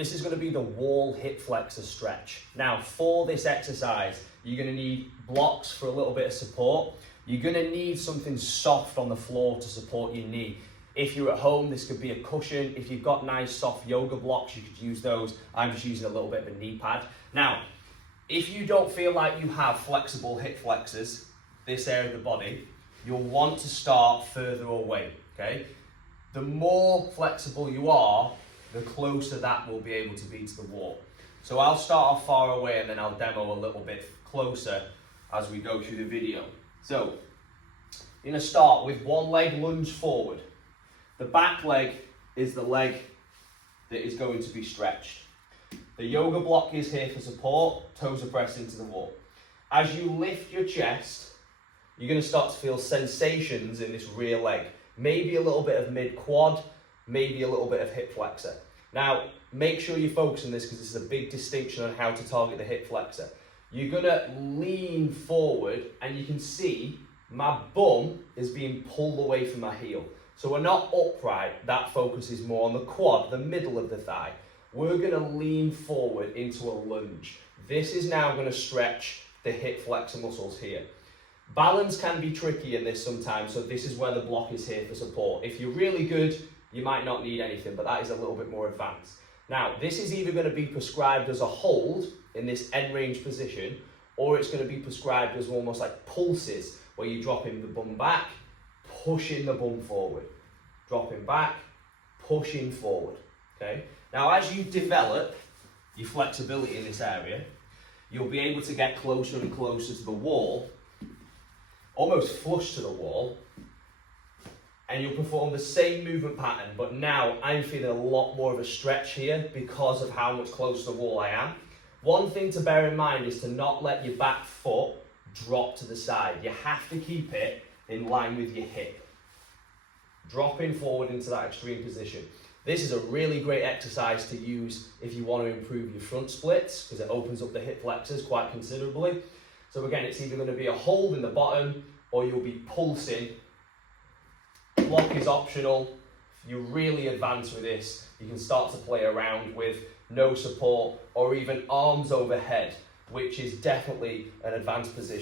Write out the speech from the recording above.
This is going to be the wall hip flexor stretch. Now, for this exercise, you're going to need blocks for a little bit of support. You're going to need something soft on the floor to support your knee. If you're at home, this could be a cushion. If you've got nice soft yoga blocks, you could use those. I'm just using a little bit of a knee pad. Now, if you don't feel like you have flexible hip flexors, this area of the body, you'll want to start further away, okay? The more flexible you are, the closer that will be able to be to the wall. So I'll start off far away and then I'll demo a little bit closer as we go through the video. So, you're going to start with one leg lunge forward. The back leg is the leg that is going to be stretched. The yoga block is here for support, toes are pressed into the wall. As you lift your chest, you're going to start to feel sensations in this rear leg. Maybe a little bit of mid-quad, maybe a little bit of hip flexor. Now, make sure you focus on this because this is a big distinction on how to target the hip flexor. You're going to lean forward and you can see my bum is being pulled away from my heel. So we're not upright, that focus is more on the quad, the middle of the thigh. We're going to lean forward into a lunge. This is now going to stretch the hip flexor muscles here. Balance can be tricky in this sometimes, so this is where the block is here for support. If you're really good, you might not need anything, but that is a little bit more advanced. Now, this is either going to be prescribed as a hold in this end range position, or it's going to be prescribed as almost like pulses, where you're dropping the bum back, pushing the bum forward, dropping back, pushing forward, okay? Now, as you develop your flexibility in this area, you'll be able to get closer and closer to the wall, almost flush to the wall, and you'll perform the same movement pattern, but now I'm feeling a lot more of a stretch here because of how much closer to the wall I am. One thing to bear in mind is to not let your back foot drop to the side. You have to keep it in line with your hip. Dropping forward into that extreme position. This is a really great exercise to use if you want to improve your front splits because it opens up the hip flexors quite considerably. So again, it's either going to be a hold in the bottom or you'll be pulsing. Block is optional. If you're really advanced with this, you can start to play around with no support or even arms overhead, which is definitely an advanced position.